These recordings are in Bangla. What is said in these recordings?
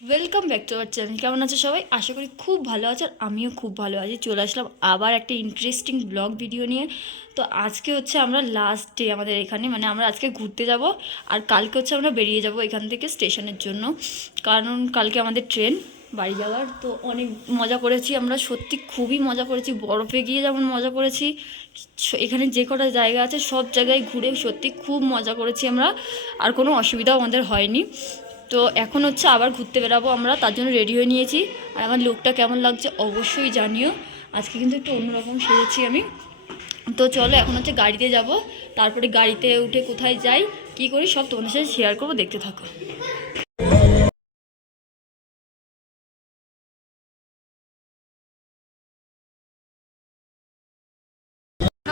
Welcome back to our channel কেমন আছে সবাই? আশা করি খুব ভালো আছে আর আমিও খুব ভালো আছি। চলে আসলাম আবার একটা ইন্টারেস্টিং ব্লগ ভিডিও নিয়ে। তো আজকে হচ্ছে আমরা লাস্ট ডে আমাদের এখানে মানে আমরা আজকে ঘুরতে যাব আর কালকে হচ্ছে আমরা বেরিয়ে যাব এখান থেকে স্টেশনের জন্য। কারণ কালকে আমাদের ট্রেন বাড়ি যাওয়ার। তো অনেক মজা করেছি আমরা, সত্যি খুবই মজা করেছি। বরফে গিয়ে যেমন মজা করেছি এখানে যে কটা জায়গা আছে সব জায়গায় ঘুরে সত্যি খুব মজা করেছি আমরা। আর কোনো অসুবিধাও আমাদের হয়নি। তো এখন হচ্ছে আবার ঘুরতে বেরাবো আমরা, তার জন্য রেডি হয়ে নিয়েছি। আর আমার লুকটা কেমন লাগছে অবশ্যই জানিও। আজকে কিন্তু একটু অন্যরকম সেরেছি আমি। তো চলো এখন হচ্ছে গাড়িতে যাব। তারপরে গাড়িতে উঠে কোথায় যাই, কি করি, সব তোমাদের সাথে শেয়ার করব, দেখতে থাকো।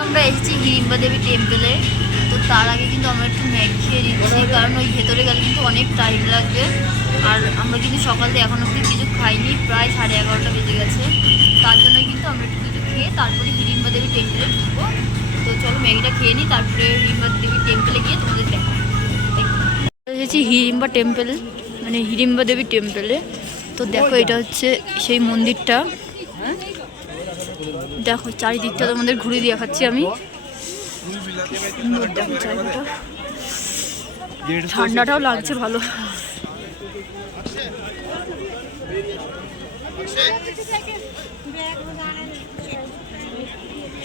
আমরা এসেছি হিড়িম্বা দেবী টেম্পেলে তার আগে কিন্তু আমরা একটু ম্যাগি খেয়ে নিচ্ছি, কারণ ওই ভেতরে গেলে কিন্তু অনেক টাইম লাগবে। আর আমরা কিন্তু সকাল থেকে এখন অব্দি কিছু খাইনি, প্রায় সাড়ে এগারোটা বেজে গেছে। তার জন্য কিন্তু আমরা একটু কিছু খেয়ে তারপরে হিড়িম্বা দেবী টেম্পেলে ঢুকবো। তো চলো ম্যাগিটা খেয়ে নিই, তারপরে হিড়িম্বা দেবী টেম্পেলে গিয়ে তোমাদের দেখো এসেছি হিড়িম্বা টেম্পেল মানে হিড়িম্বা দেবী টেম্পেলে তো দেখো, এটা হচ্ছে সেই মন্দিরটা। দেখো, চারিদিকটা তোমাদের ঘুরে দেখাচ্ছি আমি। ঠান্ডাটাও লাগছে ভালো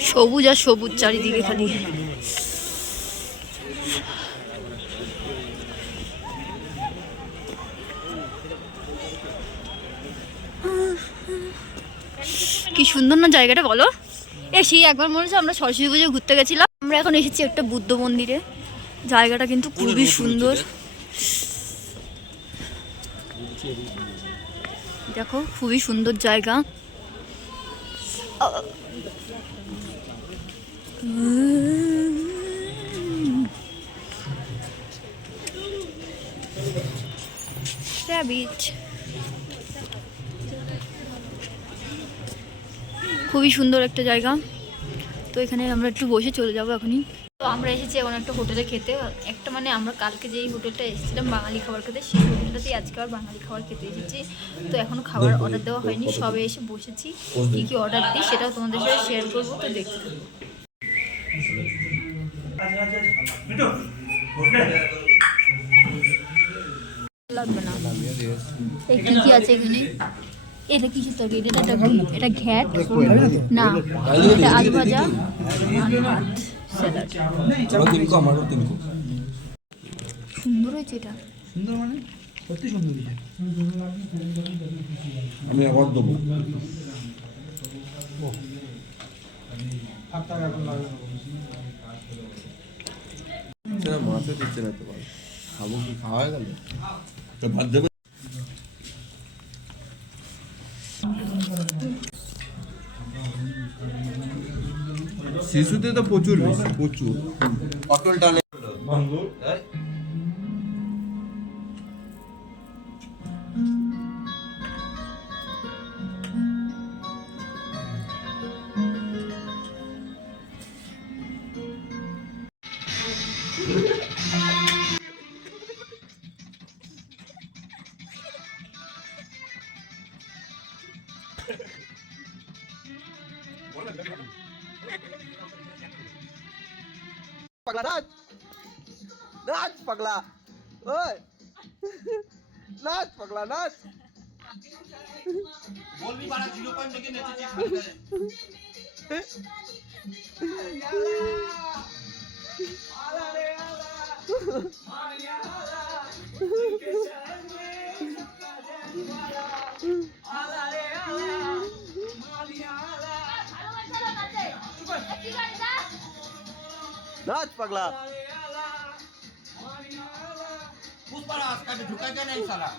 সবুজ আর সবুজ চারিদিকে খালি। কি সুন্দর না জায়গাটা বলো? এ সেই একবার মনে হচ্ছে আমরা সরস্বতী পুজো ঘুরতে গেছিলাম। আমরা এখন এসেছি একটা বুদ্ধ মন্দিরে। জায়গাটা কিন্তু খুবই সুন্দর। দেখো। খুবই সুন্দর জায়গা। বিচ খুবই সুন্দর একটা জায়গা। তো এখানে আমরা একটু বসে চলে যাব এখনই। তো আমরা এসেছি এখন একটা হোটেলে খেতে। একটা মানে আমরা কালকে যেই হোটেলটা এসেছিলাম বাঙালি খাবার খেতে সেই হোটেলটাতেই আজকে আবার বাঙালি খাবার খেতে এসেছি। তো এখনও খাবার অর্ডার দেওয়া হয়নি সবে এসে বসেছি। কী কী অর্ডার দিই সেটাও তোমাদের সাথে শেয়ার করব তো দেখতে লাগবে না। এই কি কি আছে এখানে? এটা কিসের তরকারি এটা এটা কি? এটা ঘ্যাট? না। এটা আলু ভাজা সুন্দর হয়েছে এটা। সুন্দর মানে? সত্যি সুন্দর আমি আবার দেবো। দিচ্ছে না তো খাব কি? খাওয়া গেল? তো ভাত দেবে? শিশুতে তো প্রচুর বেশি প্রচুর। অটল টানে पगला नाच नाच पगला. होय नाच पगला नाच. बोल भी बारा जीरो पॉइंट लेकिन ऐसे चीज आला रे आला. आला. रे आला নাচ পাগলা। ঢুকা যায় না সারা